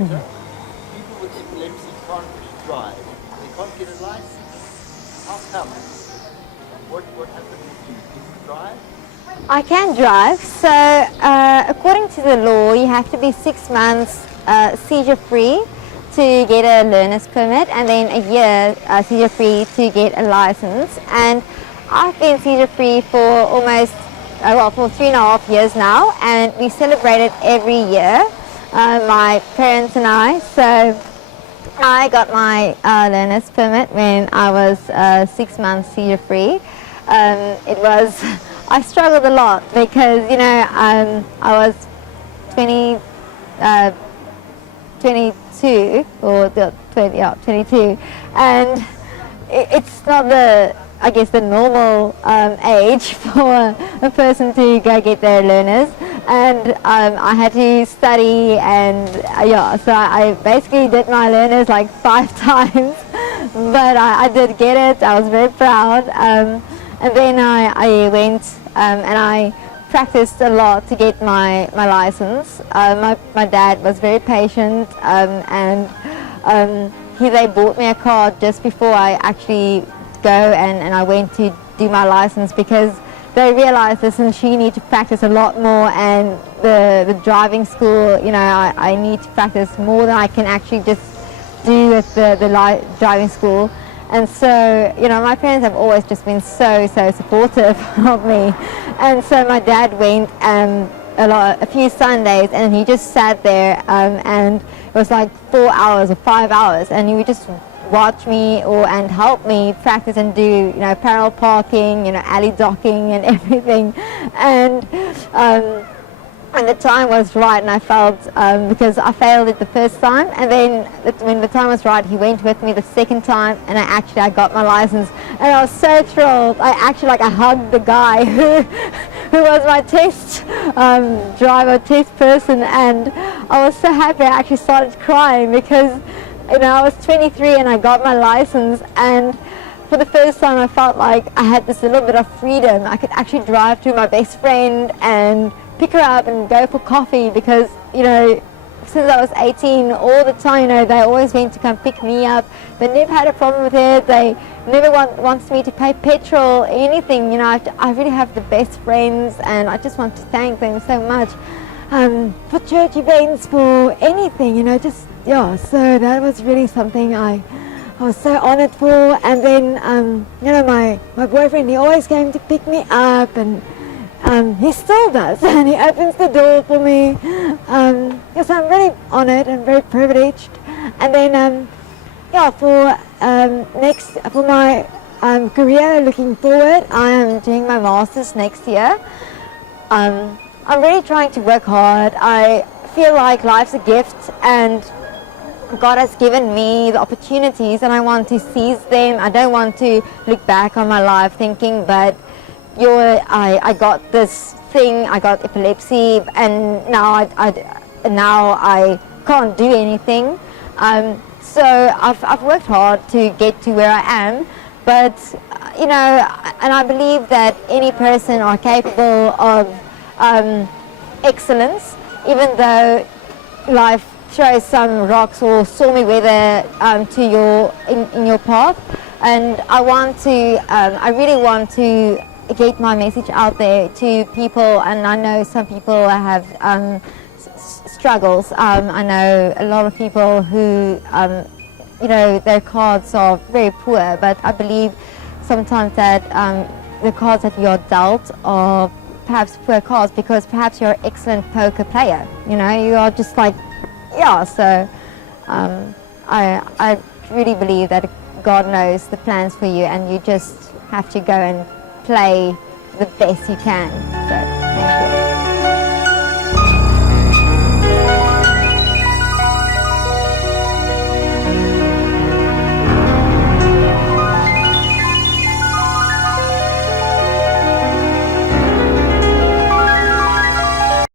later, people with epilepsy can't really drive. They can't get a license. How come? What happened with you? Can you drive? I can drive. So according to the law, you have to be 6 months seizure-free to get a learner's permit, and then a year seizure-free to get a license. And I've been seizure-free for almost, for 3.5 years now, and we celebrate it every year, my parents and I. So I got my learner's permit when I was 6 months seizure-free. I struggled a lot because, I was 22 22, and it's not the normal age for a person to go get their learners, and I had to study, and so I basically did my learners like 5 times, but I did get it. I was very proud, and then I went and I practiced a lot to get my license. My dad was very patient, and they bought me a car just before I actually go and I went to do my license, because they realized, listen, she needs to practice a lot more, and the driving school, I need to practice more than I can actually just do at the driving school. And so, my parents have always just been so supportive of me. And so my dad went a few Sundays, and he just sat there, and it was like 4 hours or 5 hours, and he would just watch me and help me practice and do, parallel parking, alley docking and everything. And the time was right, and I felt, because I failed it the first time, and then when the time was right, he went with me the second time, and I got my license, and I was so thrilled. I hugged the guy who was my test driver, test person, and I was so happy. I actually started crying because, I was 23 and I got my license, and for the first time I felt like I had this little bit of freedom. I could actually drive to my best friend and pick her up and go for coffee, because since I was 18, all the time, they always went to come pick me up. They never had a problem with it. They never wants me to pay petrol, anything. I really have the best friends, and I just want to thank them so much for church events, for anything, so that was really something I was so honored for. And then my boyfriend, he always came to pick me up, and he still does, and he opens the door for me. So I'm really honored and very privileged. And then for my career, looking forward, I am doing my master's next year. I'm really trying to work hard. I feel like life's a gift, and God has given me the opportunities, and I want to seize them. I don't want to look back on my life thinking, but I got this thing, I got epilepsy, and now I can't do anything. So I've worked hard to get to where I am, but and I believe that any person are capable of excellence, even though life throws some rocks or stormy weather in your path. And I really want to get my message out there to people, and I know some people have struggles. I know a lot of people who their cards are very poor, but I believe sometimes that the cards that you're dealt are perhaps poor cards, because perhaps you're an excellent poker player. You are just like, so I really believe that God knows the plans for you, and you just have to go and play the best you can. So, thank you.